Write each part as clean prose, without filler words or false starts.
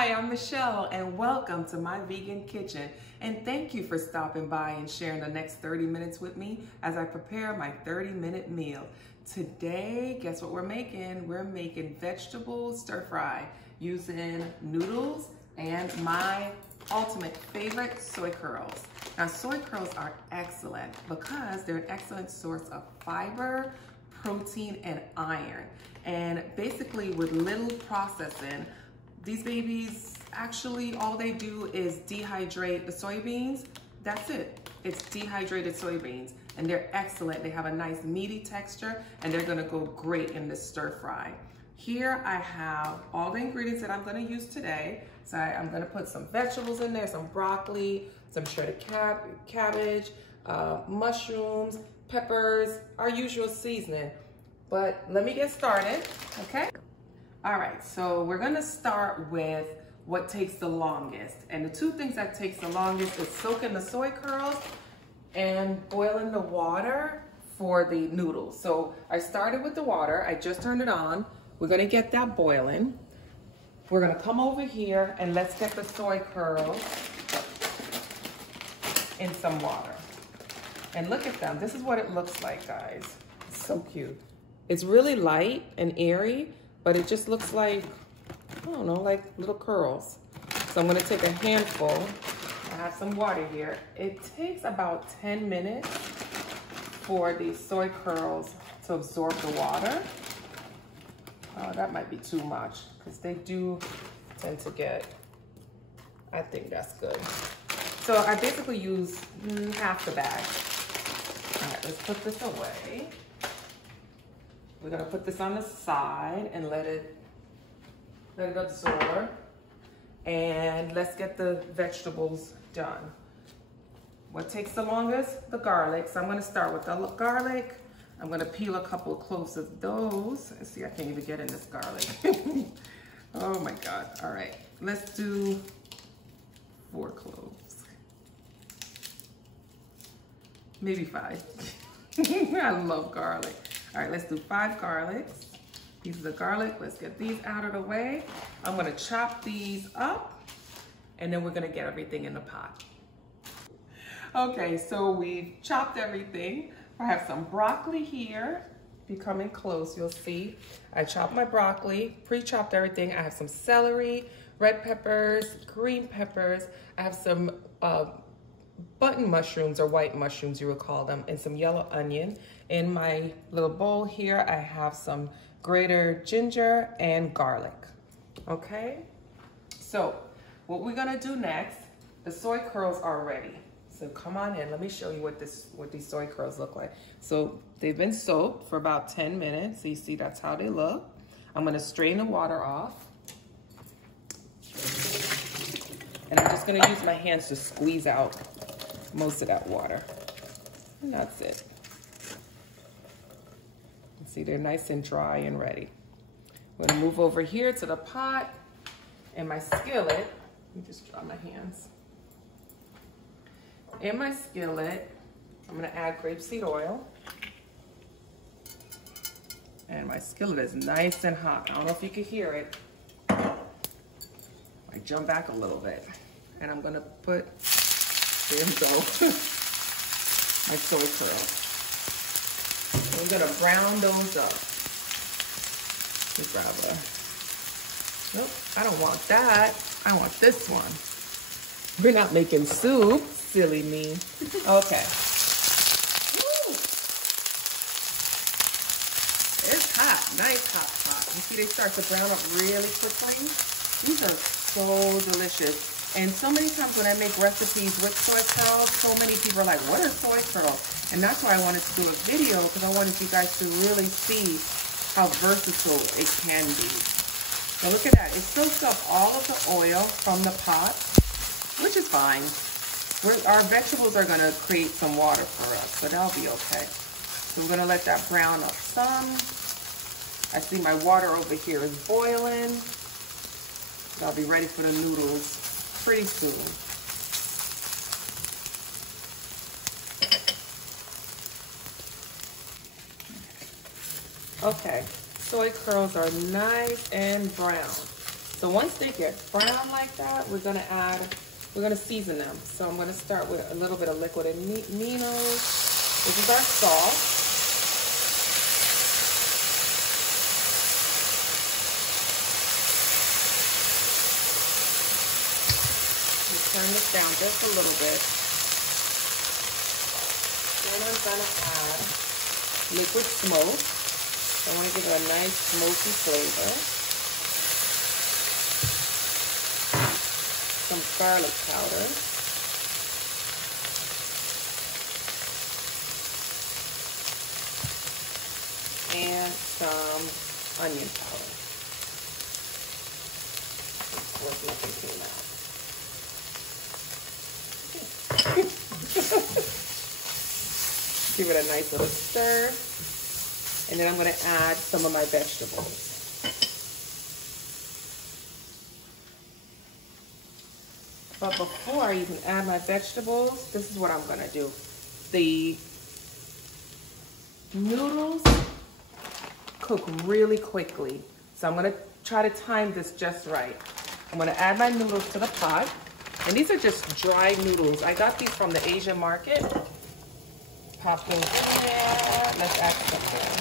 Hi, I'm Michelle and welcome to my vegan kitchen. And thank you for stopping by and sharing the next 30 minutes with me as I prepare my 30-minute meal. Today, guess what we're making? We're making vegetable stir fry using noodles and my ultimate favorite, soy curls. Now, soy curls are excellent because they're an excellent source of fiber, protein, and iron. And basically with little processing, these babies, actually all they do is dehydrate the soybeans. That's it. It's dehydrated soybeans and they're excellent. They have a nice meaty texture and they're gonna go great in this stir fry. Here I have all the ingredients that I'm gonna use today. So I'm gonna put some vegetables in there, some broccoli, some shredded cabbage, mushrooms, peppers, our usual seasoning. But let me get started, okay? All right, so we're gonna start with what takes the longest. And the two things that takes the longest is soaking the soy curls and boiling the water for the noodles. So I started with the water, I just turned it on. We're gonna get that boiling. We're gonna come over here and let's get the soy curls in some water. And look at them, this is what it looks like, guys. It's so cute. It's really light and airy, but it just looks like, I don't know, like little curls. So I'm gonna take a handful. I have some water here. It takes about 10 minutes for these soy curls to absorb the water. Oh, that might be too much because they do tend to get, I think that's good. So I basically use half the bag. All right, let's put this away. We're gonna put this on the side and let it absorb. And let's get the vegetables done. What takes the longest? The garlic. So I'm gonna start with the garlic. I'm gonna peel a couple of cloves of those. Let's see, I can't even get in this garlic. Oh my God, all right. Let's do 4 cloves. Maybe 5. I love garlic. All right, let's do 5 garlics. Pieces of garlic, let's get these out of the way. I'm gonna chop these up and then we're gonna get everything in the pot. Okay, so we've chopped everything. I have some broccoli here. If you come in close, you'll see. I chopped my broccoli, pre-chopped everything. I have some celery, red peppers, green peppers. I have some button mushrooms or white mushrooms, you would call them, and some yellow onion. In my little bowl here, I have some grated ginger and garlic, okay? So what we're gonna do next, the soy curls are ready. So come on in, let me show you what these soy curls look like. So they've been soaked for about 10 minutes. So you see that's how they look. I'm gonna strain the water off. And I'm just gonna use my hands to squeeze out most of that water. And that's it. See, they're nice and dry and ready. I'm gonna move over here to the pot and my skillet. Let me just dry my hands. In my skillet, I'm gonna add grapeseed oil. And my skillet is nice and hot. I don't know if you can hear it. I jump back a little bit. And I'm gonna put, there we go, my soy curls. We're gonna brown those up. Let's grab a, nope, I don't want that. I want this one. We're not making soup, silly me. Okay. Woo. It's hot, nice hot. You see they start to brown up really quickly? These are so delicious. And so many times when I make recipes with soy curls, so many people are like, what are soy curls? And that's why I wanted to do a video, because I wanted you guys to really see how versatile it can be. So look at that, it soaks up all of the oil from the pot, which is fine. Our vegetables are gonna create some water for us, so that'll be okay. So we're gonna let that brown up some. I see my water over here is boiling. So I'll be ready for the noodles pretty soon. Okay, soy curls are nice and brown. So once they get brown like that, we're gonna season them. So I'm gonna start with a little bit of liquid aminos. This is our salt. Turn this down just a little bit. Then I'm gonna add liquid smoke. I want to give it a nice smoky flavor. Some garlic powder. And some onion powder. Let's look into that. Give it a nice little stir. And then I'm going to add some of my vegetables. But before I even add my vegetables, this is what I'm going to do. The noodles cook really quickly. So I'm going to try to time this just right. I'm going to add my noodles to the pot. And these are just dry noodles. I got these from the Asian market. Pop those in there. Let's add some there.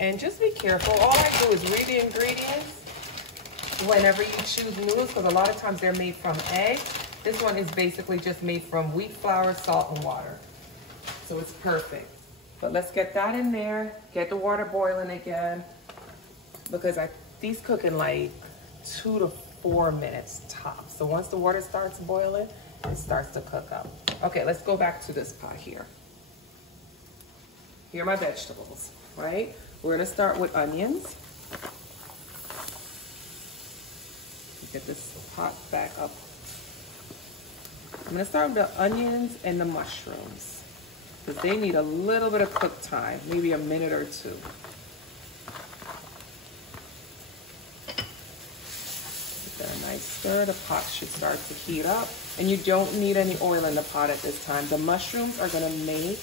And just be careful. All I do is read the ingredients whenever you choose noodles, because a lot of times they're made from egg. This one is basically just made from wheat flour, salt, and water. So it's perfect. But let's get that in there. Get the water boiling again, because these cook in like 2 to 4 minutes tops. So once the water starts boiling, it starts to cook up. Okay, let's go back to this pot here. Here are my vegetables, right? We're gonna start with onions. Get this pot back up. I'm gonna start with the onions and the mushrooms, because they need a little bit of cook time, maybe a minute or two. A nice stir. The pot should start to heat up, and you don't need any oil in the pot at this time. The mushrooms are going to make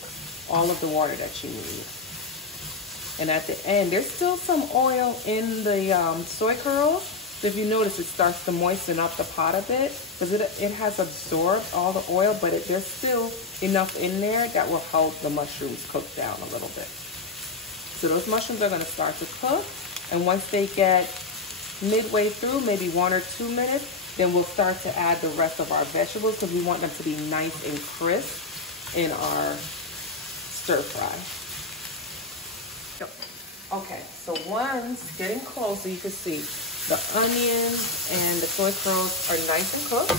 all of the water that you need. And at the end, there's still some oil in the soy curls. So if you notice, it starts to moisten up the pot a bit, because it has absorbed all the oil, but there's still enough in there that will help the mushrooms cook down a little bit. So those mushrooms are going to start to cook, and once they get midway through, maybe 1 or 2 minutes, then we'll start to add the rest of our vegetables, because we want them to be nice and crisp in our stir fry. Okay, so once getting closer, you can see the onions and the soy curls are nice and cooked.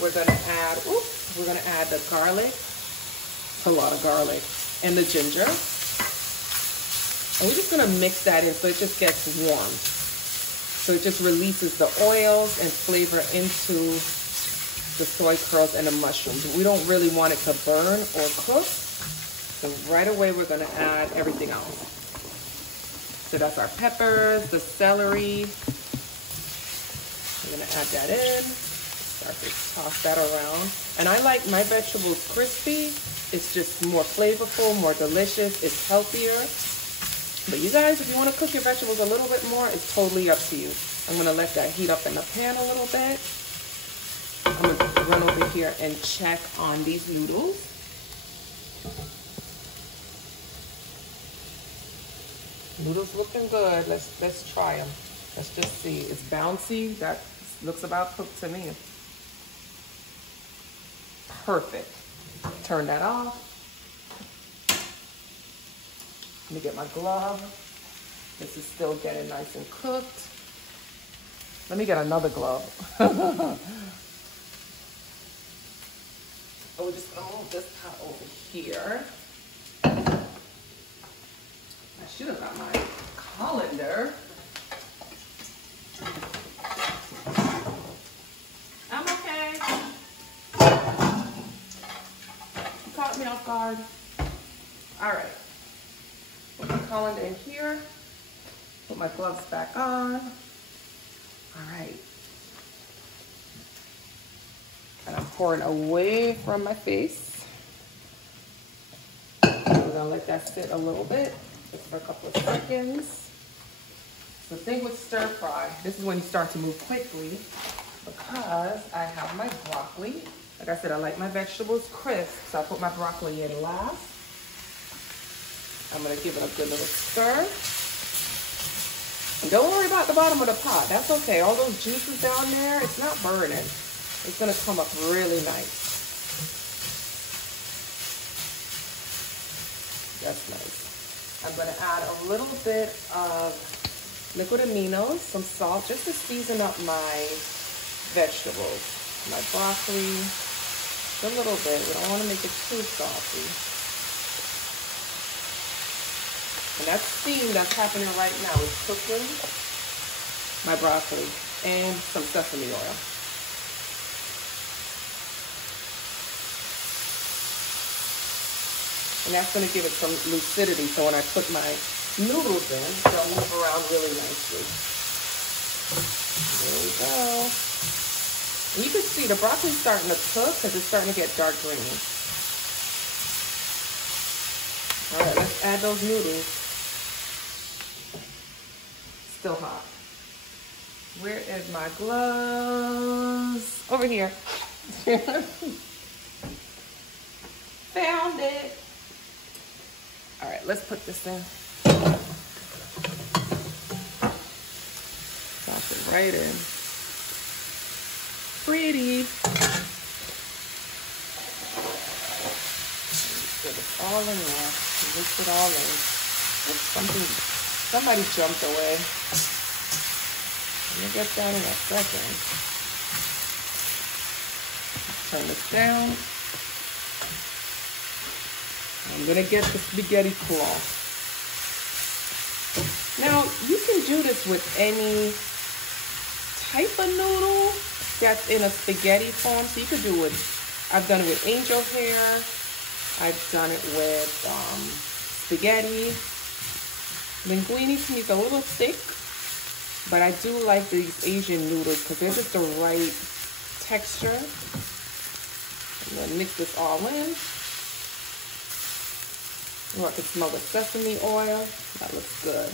We're gonna add the garlic, a lot of garlic, and the ginger. And we're just gonna mix that in so it just gets warm. So it just releases the oils and flavor into the soy curls and the mushrooms. We don't really want it to burn or cook. So right away we're gonna add everything else. So that's our peppers, the celery. We're gonna add that in. Start to toss that around. And I like my vegetables crispy. It's just more flavorful, more delicious, it's healthier. But you guys, if you want to cook your vegetables a little bit more, it's totally up to you. I'm going to let that heat up in the pan a little bit. I'm going to run over here and check on these noodles. Noodles looking good. Let's try them. Let's just see. It's bouncy. That looks about cooked to me. Perfect. Turn that off. Let me get my glove. This is still getting nice and cooked. Let me get another glove. Oh, just move this pot over here. I should have got my colander. I'm okay. You caught me off guard. All right. Put my colander in here. Put my gloves back on. All right. And I'm pouring away from my face. We're gonna let that sit a little bit. Just for a couple of seconds. The thing with stir fry, this is when you start to move quickly because I have my broccoli. Like I said, I like my vegetables crisp, so I put my broccoli in last. I'm gonna give it a good little stir. And don't worry about the bottom of the pot. That's okay. All those juices down there, it's not burning. It's gonna come up really nice. That's nice. I'm gonna add a little bit of liquid aminos, some salt, just to season up my vegetables. My broccoli, a little bit. We don't wanna make it too saucy. And that steam that's happening right now is cooking my broccoli and some sesame oil. And that's going to give it some lucidity, so when I put my noodles in, they'll move around really nicely. There we go. And you can see the broccoli's starting to cook because it's starting to get dark green. All right, let's add those noodles. Still hot. Where is my gloves? Over here. Found it. All right, let's put this in. Toss it right in. Pretty. Put it all in there. Mix it all in. Oops, somebody jumped away. Let me get down in a second. Turn this down. I'm gonna get the spaghetti cloth. Now, you can do this with any type of noodle that's in a spaghetti form. So you could do it, I've done it with angel hair. I've done it with spaghetti. Linguine to me is a little thick, but I do like these Asian noodles because they're just the right texture. I'm gonna mix this all in. Oh, I can smell the sesame oil. That looks good.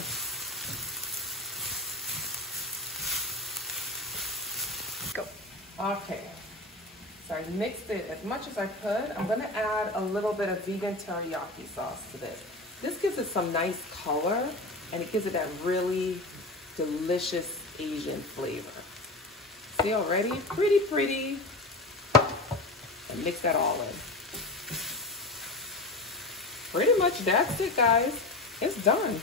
Go. Okay. So I mixed it as much as I could. I'm gonna add a little bit of vegan teriyaki sauce to this. This gives it some nice color and it gives it that really delicious Asian flavor. See already? Pretty, pretty. And mix that all in. Pretty much that's it, guys. It's done.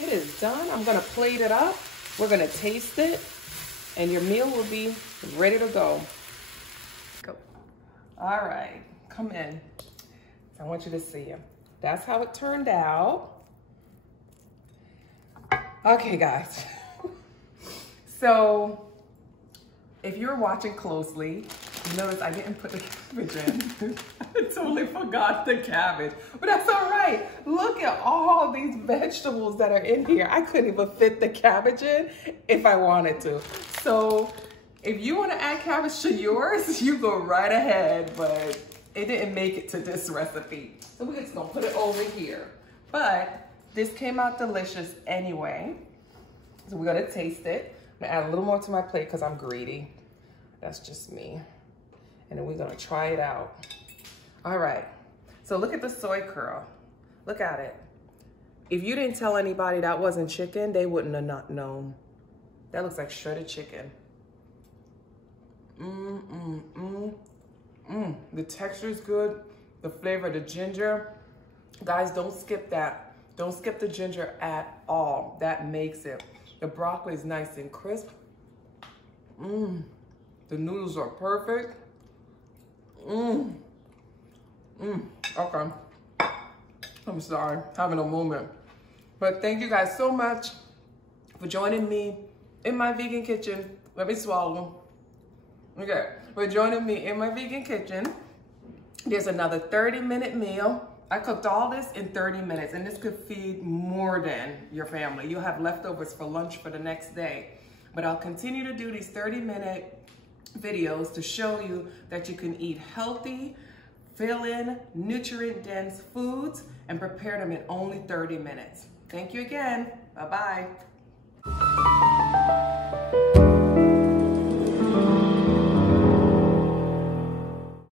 It is done. I'm gonna plate it up. We're gonna taste it and your meal will be ready to go. Go. All right, come in. I want you to see it. That's how it turned out. Okay, guys. So if you're watching closely, you notice I didn't put the cabbage in. I totally forgot the cabbage, but that's all right. Look at all these vegetables that are in here. I couldn't even fit the cabbage in if I wanted to. So if you want to add cabbage to yours, you go right ahead, but it didn't make it to this recipe. So we're just gonna put it over here. But this came out delicious anyway. So we're gonna taste it. I'm gonna add a little more to my plate because I'm greedy. That's just me. And then we're gonna try it out. All right, so look at the soy curl. Look at it. If you didn't tell anybody that wasn't chicken, they wouldn't have not known. That looks like shredded chicken. The texture is good. The flavor, the ginger. Guys, don't skip that. Don't skip the ginger at all. That makes it. The broccoli is nice and crisp. The noodles are perfect. Okay. I'm sorry, having a moment. But thank you guys so much for joining me in my vegan kitchen. Let me swallow. Okay, for joining me in my vegan kitchen. There's another 30-minute meal. I cooked all this in 30 minutes, and this could feed more than your family. You'll have leftovers for lunch for the next day. But I'll continue to do these 30-minute videos to show you that you can eat healthy fill in nutrient-dense foods and prepare them in only 30 minutes. Thank you again. Bye-bye.